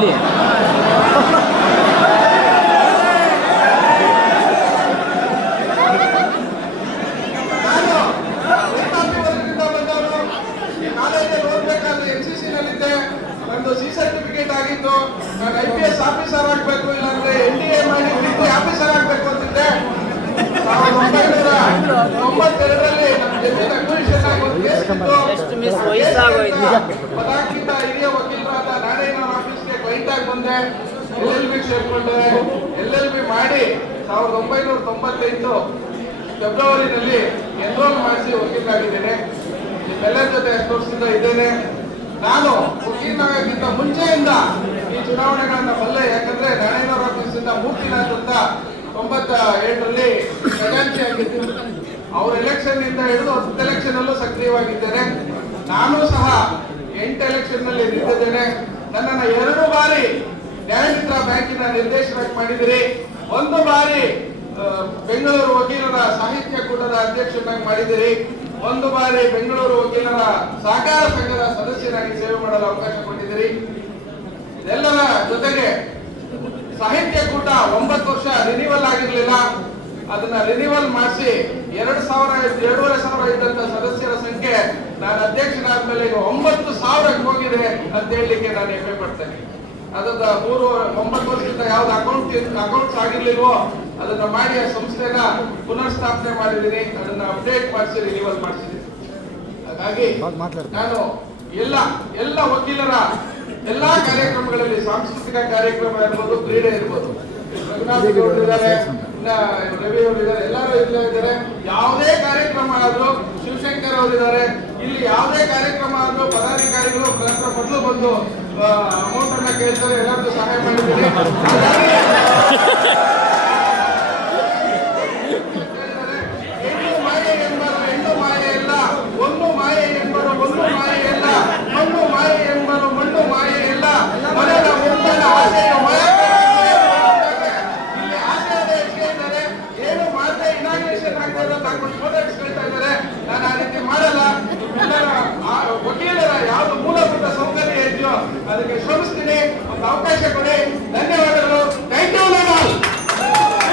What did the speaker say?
ಇಲ್ಲಿ C certificate ಆಗಿತ್ತು. ನಾನು IPS ಆಫೀಸರ್ ಆಗಬೇಕು, ಇಲ್ಲಾಂದ್ರೆ NDA ಮಾಡಿ ಮಿಲಿಟರಿ ಆಫೀಸರ್ ಆಗಬೇಕು ಅಂತಿದ್ದೆ. 1992ರಲ್ಲಿ ನಮ್ಮ ಜಮೀನು ಅಕ್ವಿಸಿಷನ್ ಆಗಿ ಒಂದು ಕೇಸ್ ಇತ್ತು. ಪದಾಕ್ಕಿಂತ ಹಿರಿಯ ವಕೀಲರಾದ ನಾರಾಯಣವ್ರ ಆಫೀಸ್ಗೆ ಕ್ಲೈಂಟ್ ಆಗಿ ಬಂದೆ. LLB ಸೇರ್ಕೊಂಡೆ. LLB ಮಾಡಿ 1998 ಫೆಬ್ರವರಿನಲ್ಲಿ ಎನ್ರೋಲ್ ಮಾಡಿಸಿ ವಕೀಲರಾಗಿದ್ದೇನೆ. ನಿಮ್ಮೆಲ್ಲರ ಜೊತೆ 10 ವರ್ಷದಿಂದ ಇದ್ದೇನೆ. ನಾನು ವಕೀಲರಾಗಿದ್ದ ಮುಂಚೆಯಿಂದ ಈ ಚುನಾವಣೆಗಳನ್ನ ಬಲ್ಲೆ. ಯಾಕಂದ್ರೆ ನಾರಾಯಣವ್ರ ಆಫೀಸಿಂದ ಮೂರ್ತಿನಾಥ್ ಅಂತ 97ರಲ್ಲಿ ಖಜಾಂಚಿ ಆಗಿದ್ದೀನಿ. ಅವ್ರ ಎಲೆಕ್ಷನ್ ಇಂದ ಹಿಡಿದು 10 ಎಲೆಕ್ಷನ್ ಅಲ್ಲೂ ಸಕ್ರಿಯವಾಗಿದ್ದೇನೆ. ನಾನು ಸಹ 8 ಎಲೆಕ್ಷನ್ ನಲ್ಲಿ ನಿಂತಿದ್ದೇನೆ. ನನ್ನನ್ನು 2 ಬಾರಿ ನ್ಯಾಯಮಿತ್ರ ಬ್ಯಾಂಕಿನ ನಿರ್ದೇಶಕರಾಗಿ ಮಾಡಿದಿರಿ. 1 ಬಾರಿ ಬೆಂಗಳೂರು ವಕೀಲರ ಸಾಹಿತ್ಯ ಕೂಟದ ಅಧ್ಯಕ್ಷರಾಗಿ ಮಾಡಿದಿರಿ. 1 ಬಾರಿ ಬೆಂಗಳೂರು ವಕೀಲರ ಸಹಕಾರ ಸಂಘದ ಸದಸ್ಯರಾಗಿ ಸೇವೆ ಮಾಡಲು ಅವಕಾಶ ಕೊಟ್ಟಿದ್ದೀರಿ. ಇದೆಲ್ಲರ ಜೊತೆಗೆ ಸಾಹಿತ್ಯ ಕೂಟ 9 ವರ್ಷ ರಿನಿವಲ್ ಆಗಿರ್ಲಿಲ್ಲ. ಅದನ್ನ ರಿನಿವಲ್ ಮಾಡಿಸಿ 2,500 ಇದ್ದಂತ ಸದಸ್ಯರ ಸಂಖ್ಯೆ ನಾನು ಅಧ್ಯಕ್ಷನಾದ್ಮೇಲೆ ಈಗ 9,000ಕ್ಕೆ ಹೋಗಿದೆ ಅಂತ ಹೇಳಲಿಕ್ಕೆ ನಾನು ಹೆಮ್ಮೆ ಪಡ್ತೇನೆ. ಅದನ್ನ 9 ವರ್ಷದಿಂದ ಯಾವ್ದು ಅಕೌಂಟ್ಸ್ ಆಗಿರ್ಲಿಲ್ವೋ ಅದನ್ನ ಮಾಡಿ ಆ ಸಂಸ್ಥೆನ ಪುನರ್ ಸ್ಥಾಪನೆ ಮಾಡಿದ್ದೀನಿ. ಅದನ್ನ ಅಪ್ಡೇಟ್ ಮಾಡಿಸಿ ರಿನಿವಲ್ ಮಾಡಿಸಿದ್ದೀನಿ. ಹಾಗಾಗಿ ನಾನು ಎಲ್ಲ ವಕೀಲರ ಎಲ್ಲಾ ಕಾರ್ಯಕ್ರಮಗಳಲ್ಲಿ ಸಾಂಸ್ಕೃತಿಕ ಕಾರ್ಯಕ್ರಮ ಇರ್ಬೋದು, ಕ್ರೀಡೆ ಇರ್ಬೋದು, ರಘುನಾಥ್ ಗೌಡ್ರು ಇದ್ದಾರೆ, ರವಿ ಅವರು ಇದ್ದಾರೆ, ಎಲ್ಲರೂ ಇದ್ದಾರೆ. ಯಾವುದೇ ಕಾರ್ಯಕ್ರಮ ಆದ್ರೂ ಶಿವಶಂಕರ್ ಅವರು ಇದ್ದಾರೆ. ಇಲ್ಲಿ ಯಾವುದೇ ಕಾರ್ಯಕ್ರಮ ಆದ್ರೂ ಪದಾಧಿಕಾರಿಗಳು ಮೊದಲು ಬಂದು ಅಮೌಂಟ್ ಅನ್ನ ಕೇಳ್ತಾರೆ. ಎಲ್ಲರಿಗೂ ಸಹಾಯ ಮಾಡಿದ್ದೀನಿ.